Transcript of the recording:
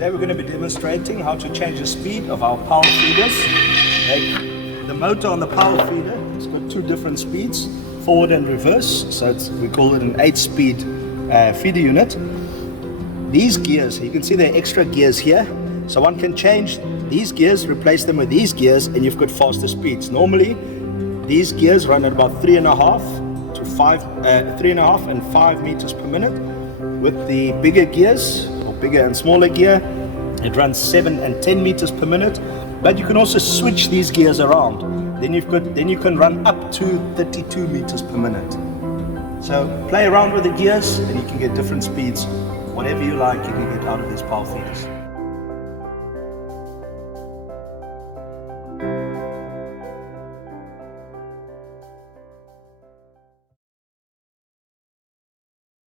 Today we're going to be demonstrating how to change the speed of our power feeders. The motor on the power feeder has got two different speeds, forward and reverse, so we call it an 8-speed feeder unit. These gears, you can see there are extra gears here, so one can change these gears, replace them with these gears, and you've got faster speeds. Normally these gears run at about 3.5 to 3.5 and 5 meters per minute. With the bigger gears, or bigger and smaller gear, it runs 7 and 10 meters per minute. But you can also switch these gears around. Then you can run up to 32 meters per minute. So play around with the gears and you can get different speeds. Whatever you like, you can get out of these power feeders.